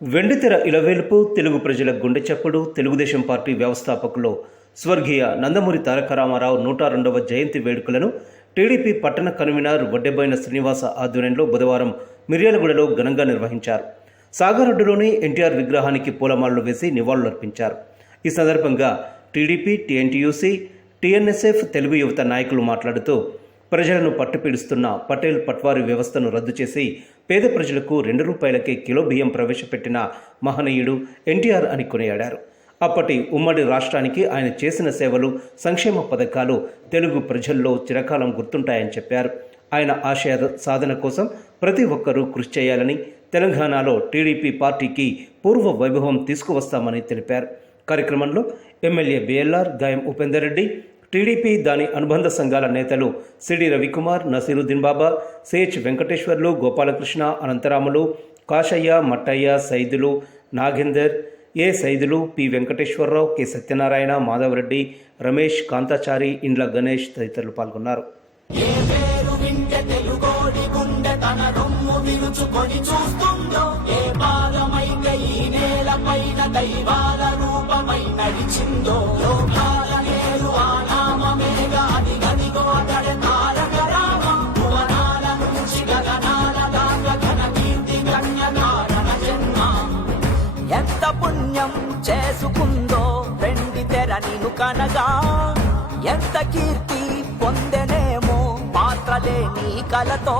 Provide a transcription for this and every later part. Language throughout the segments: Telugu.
వెండితెర ఇలవేల్పు తెలుగు ప్రజల గుండె చప్పుడు తెలుగుదేశం పార్టీ వ్యవస్థాపకులు స్వర్గీయ నందమూరి తారక రామారావు 102వ జయంతి వేడుకలను టీడీపీ పట్టణ కన్వీనర్ వడ్డెబోయిన శ్రీనివాస ఆధ్వర్యంలో బుధవారం మిర్యాలగూడలో ఘనంగా నిర్వహించారు. సాగర్రోడ్డులోని ఎన్టీఆర్ విగ్రహానికి పూలమాలలు వేసి నివాళులర్పించారు. ఈ సందర్భంగా టీడీపీ, టీఎన్టీయూసీ, టీఎన్ఎస్ఎఫ్ తెలుగు యువత నాయకులు మాట్లాడుతూ ప్రజలను పట్టుపీడిస్తున్న పటేల్ పట్వారీ వ్యవస్థను రద్దు చేసి పేద ప్రజలకు ₹2కే కిలో బియ్యం ప్రవేశపెట్టిన మహనీయుడు ఎన్టీఆర్ అని కొనియాడారు. అప్పటి ఉమ్మడి రాష్ట్రానికి ఆయన చేసిన సేవలు, సంక్షేమ పథకాలు తెలుగు ప్రజల్లో చిరకాలం గుర్తుంటాయని చెప్పారు. ఆయన ఆశయ సాధన కోసం ప్రతి ఒక్కరూ కృషి చేయాలని, తెలంగాణలో టీడీపీ పార్టీకి పూర్వ వైభవం తీసుకువస్తామని తెలిపారు. కార్యక్రమంలో ఎమ్మెల్యే బిఎల్ఆర్, గాయం ఉపేందర్ రెడ్డి, టీడీపీ దాని అనుబంధ సంఘాల నేతలు సిడి రవికుమార్, నసీరుద్దీన్ బాబా, సిహెచ్ వెంకటేశ్వర్లు, గోపాలకృష్ణ, అనంతరాములు, కాశయ్య, మట్టయ్య, సైదులు, నాగేందర్, ఏ సైదులు, పి వెంకటేశ్వరరావు, కె సత్యనారాయణ, మాధవరెడ్డి, రమేష్, కాంతాచారి, ఇండ్ల గణేష్ తదితరులు పాల్గొన్నారు. ఎంత పుణ్యం చేసుకుందో వెండి తెర నిన్ను కనగా, ఎంత కీర్తి పొందెనేమో పాత్రలే నీ కలతో.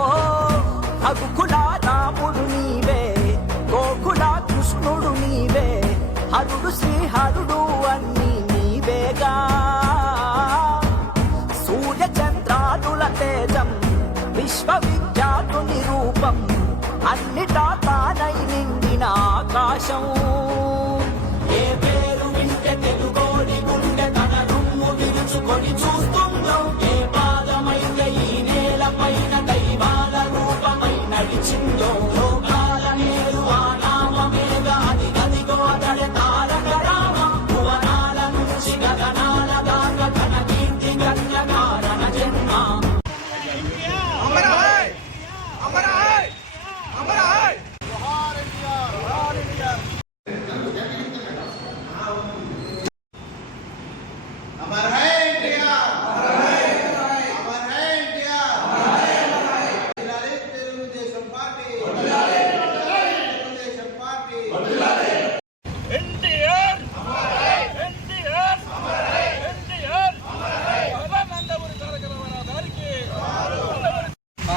రఘుకుల రాముడు నీవే, గోకుల కృష్ణుడు నీవే, హరుడు శ్రీహరుడు అన్నీ నీవేగా. సూర్య చంద్రాదుల తేజం, విశ్వవిఖ్యాతుని రూపం, అన్నిటా తానై నిండిన ఆకాశం. ఏ పేరు వింటే తెలుగోడి గుండె తన రొమ్ము విరుచుకొని చూస్తుందో, ఏ పాదమైతే ఈ నేల పైన దైవాల రూపమై నడిచిందో. లోకాల నేరు ఆ నామమేగా, అది గదిగో అతడే తారక రామ. భువనాల నుంచి గగనాల దాకా ఘన కీర్తి గణ్య కారణ జన్మ.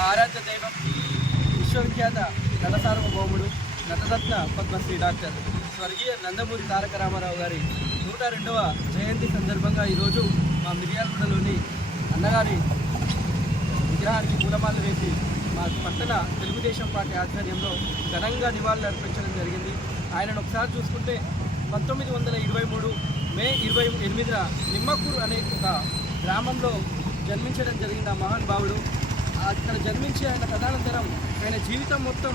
ఆరాధ్య దైవం, విశ్వవిఖ్యాత నటసార్వభౌముడు, నటరత్న పద్మశ్రీ డాక్టర్ స్వర్గీయ నందమూరి తారక రామారావు గారి 102వ జయంతి సందర్భంగా ఈరోజు మా మిర్యాలగూడలోని అన్నగారి విగ్రహానికి పూలమాలలు వేసి మా పట్టణ తెలుగుదేశం పార్టీ ఆధ్వర్యంలో ఘనంగా నివాళులు అర్పించడం జరిగింది. ఆయనను ఒకసారి చూసుకుంటే 1923 మే 28న నిమ్మకూరు అనే ఒక గ్రామంలో జన్మించడం జరిగింది. ఆ మహానుభావుడు అక్కడ జన్మించి ఆయన తదనంతరం ఆయన జీవితం మొత్తం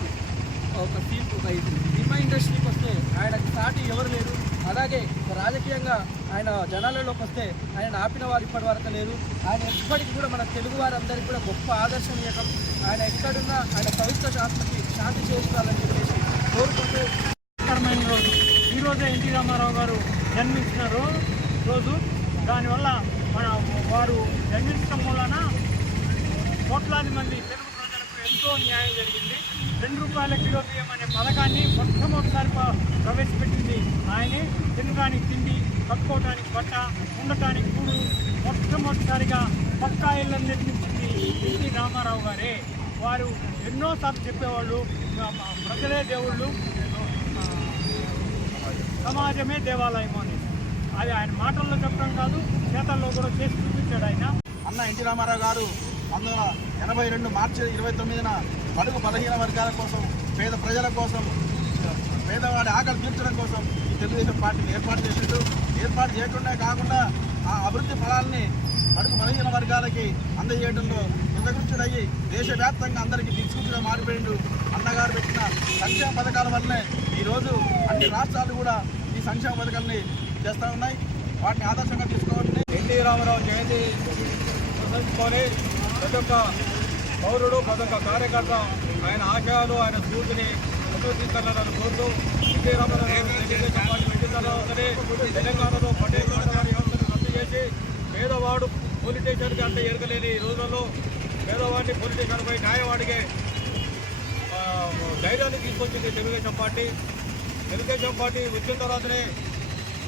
ఒక సినిమా ఇండస్ట్రీకి వస్తే ఆయనకు సాటి ఎవరు లేరు. అలాగే రాజకీయంగా ఆయన జనాలలోకి వస్తే ఆయన ఆపిన వారు ఇప్పటి వరకు లేరు. ఆయన ఎప్పటికీ కూడా మన తెలుగు వారందరికీ కూడా గొప్ప ఆదర్శనీయకం. ఆయన ఎక్కడున్నా ఆయన పవిత్ర శాస్త్రకి శాంతి చేసుకోవాలని చెప్పేసి కోరుకుంటూ రోజు ఈరోజే ఎన్టీ రామారావు గారు జన్మించిన రోజు. దానివల్ల వారు జన్మించడం వలన కోట్లాది మంది తెలుగు ప్రజలకు ఎంతో న్యాయం జరిగింది. ₹2 కిలో బియ్యం అనే పథకాన్ని మొట్టమొదటిసారి ప్రవేశపెట్టింది ఆయనే. తినడానికి తిండి, కట్టుకోవడానికి బట్ట, ఉండటానికి కూడు, మొట్టమొదటిసారిగా పక్కా ఇళ్ళని నిర్మించింది ఎన్టీ రామారావు గారే. వారు ఎన్నోసార్లు చెప్పేవాళ్ళు, ప్రజలే దేవుళ్ళు, సమాజమే దేవాలయం అని. అది ఆయన మాటల్లో చెప్పడం కాదు, చేతల్లో కూడా చేసి చూపించాడు ఆయన. అన్న ఎన్టీ రామారావు గారు 1982 మార్చి 29న బడుగు బలహీన వర్గాల కోసం, పేద ప్రజల కోసం, పేదవాడి ఆకలి తీర్చడం కోసం ఈ తెలుగుదేశం పార్టీని ఏర్పాటు చేసిండు. ఏర్పాటు చేయకుండా కాకుండా ఆ అభివృద్ధి ఫలాల్ని బడుగు బలహీన వర్గాలకి అందజేయడంలో కృతకృత్యుడయ్యి దేశవ్యాప్తంగా అందరికీ తీసుకుంటూ మారిపోయిండు. అన్నగారు పెట్టిన సంక్షేమ పథకాల వల్లనే ఈరోజు అన్ని రాష్ట్రాలు కూడా ఈ సంక్షేమ పథకాలని చేస్తూ ఉన్నాయి. వాటిని ఆదర్శంగా తీసుకోవాలని ఎన్టీ రామారావు జయంతి ప్రదర్శించుకొని ప్రతి ఒక్క పౌరుడు, ప్రతి ఒక్క కార్యకర్త ఆయన ఆశయాలు, ఆయన స్ఫూర్తిని అనుసరించాలని కోరుతూ ఎన్టీ రామారావు తెలుగుదేశం పార్టీ పెట్టిన తర్వాతనే తెలంగాణలో పటేల్ వారి వ్యవస్థను రద్దు చేసి పేదవాడు పోలీస్ స్టేషన్కి అంటే ఎరగలేని రోజుల్లో పేదవాడిని పోలీస్ స్టేషన్పై న్యాయవాడికే ధైర్యాన్ని తీసుకొచ్చింది తెలుగుదేశం పార్టీ. తెలుగుదేశం పార్టీ వచ్చిన తర్వాతనే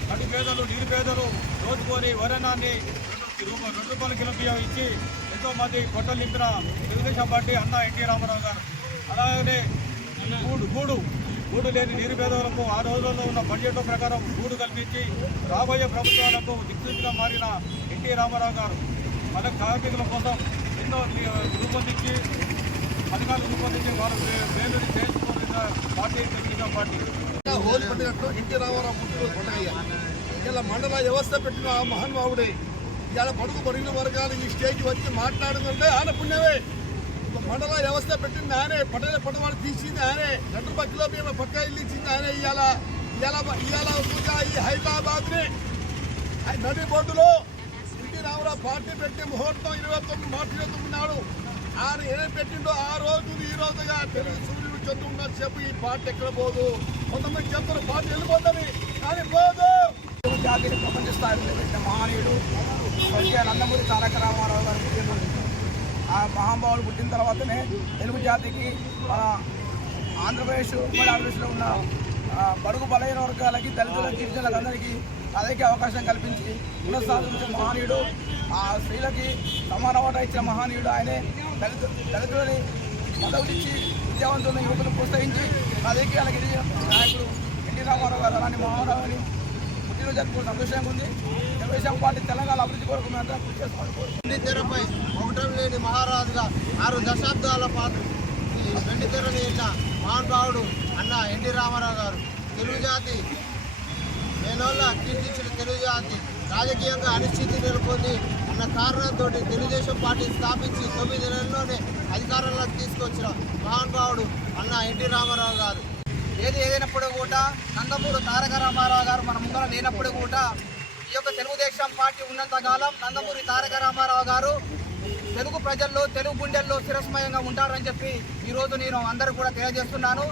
కటి పేదలు నిరుపేదలు రోజుకొని వరణాన్ని ₹2 కిలో బియ్యం ఇచ్చి ఎంతోమంది పొట్టలు నింపిన తెలుగుదేశం పార్టీ అన్న ఎన్టీ రామారావు గారు. అలాగనే గూడు లేని నిరుపేదలకు ఆ రోజుల్లో ఉన్న బడ్జెట్ ప్రకారం గూడు కల్పించి రాబోయే ప్రభుత్వాలకు దిక్సూచిగా మారిన ఎన్టీ రామారావు గారు మన కార్మికుల కోసం ఎన్నో రూపొందించి పథకాలు రూపొందించి వాళ్ళు వేలుని చేసుకున్న పార్టీ తెలుగుదేశం పార్టీ. హోలీ పండుగ ఎన్టీ రామారావు పుట్టినరోజు పండుగ. ఇలా మండల వ్యవస్థ పెట్టిన ఆ మహానుభావుడే ఇలా బడుగు బడిగిన వర్గాలు ఈ స్టేజ్ వచ్చి మాట్లాడుతుంటే ఆయన పుణ్యమే. మండల వ్యవస్థ పెట్టింది ఆయనే, పట్టవాళ్ళు తీసింది ఆయనే, ₹2 కిలో బియ్యం పక్క ఇల్లు ఇచ్చింది ఆయనే. ఇవాళ ఈ హైదరాబాద్ని నడి బొడ్డులో ఎన్టీ రామారావు పార్టీ పెట్టే ముహూర్తం 29 మార్చి 29 నాడు ఆయన ఏం పెట్టిండో ఆ రోజు ఈ రోజుగా తెలుగు సూర్యుడు చంద్రుడు చెప్పు ఈ పార్టీ ఎక్కడ పోదు. కొంతమంది చెప్తారు పార్టీ వెళ్ళిపోతుంది, కానీ పోదు. జాతిని ప్రపంచ స్థాయిలో పెట్టిన మహనీయుడు స్వర్గీయ నందమూరి తారక రామారావు గారు పుట్టినరోజు. ఆ మహానుభావులు పుట్టిన తర్వాతనే తెలుగు జాతికి మన ఆంధ్రప్రదేశ్ ఉమ్మడి ఆంధ్రప్రదేశ్లో ఉన్న బడుగు బలహీన వర్గాలకి దళితులకు గిరిజనులకు అందరికీ అదేకే అవకాశం కల్పించి పునఃస్థాపించిన మహనీయుడు. ఆ స్త్రీలకి సమాన వాటా ఇచ్చిన మహనీయుడు ఆయనే. దళితులని మదవులిచ్చి విద్యావంతులను యువకులను ప్రోత్సహించి అదేకే అలా గిరిజన నాయకుడు ఎన్టీ రామారావు గారు అలాంటి మహారావుని పుట్టినరోజు జరుపుకుని సంతోషంగా ఉంది. తెలుగుదేశం పార్టీ తెలంగాణ అభివృద్ధి కొరకు మేమంతా కృషి చేసుకోవాలి. తెరపై ఒకటం లేని మహారాజుగా 6 దశాబ్దాల పాటు ఈ వెండి తెరని వెళ్ళిన మహానుభావుడు అన్న ఎన్టీ రామారావు గారు. తెలుగు జాతి నేనోళ్ళ కీర్తించిన తెలుగు జాతి రాజకీయంగా అనిశ్చితి నెలకొంది అన్న కారణంతో తెలుగుదేశం పార్టీ స్థాపించి 9 నెలల్లోనే అధికారంలోకి తీసుకొచ్చిన మహానుభావుడు అన్న ఎన్టీ రామారావు గారు. ఏదైనప్పుడు కూడా నందమూరి తారక రామారావు గారు మన ముందర లేనప్పుడు కూడా ఈ యొక్క తెలుగుదేశం పార్టీ ఉన్నంత కాలం నందమూరి తారక రామారావు గారు తెలుగు ప్రజల్లో తెలుగు గుండెల్లో చిరస్మయంగా ఉంటారని చెప్పి ఈరోజు నేను అందరూ కూడా తెలియజేస్తున్నాను.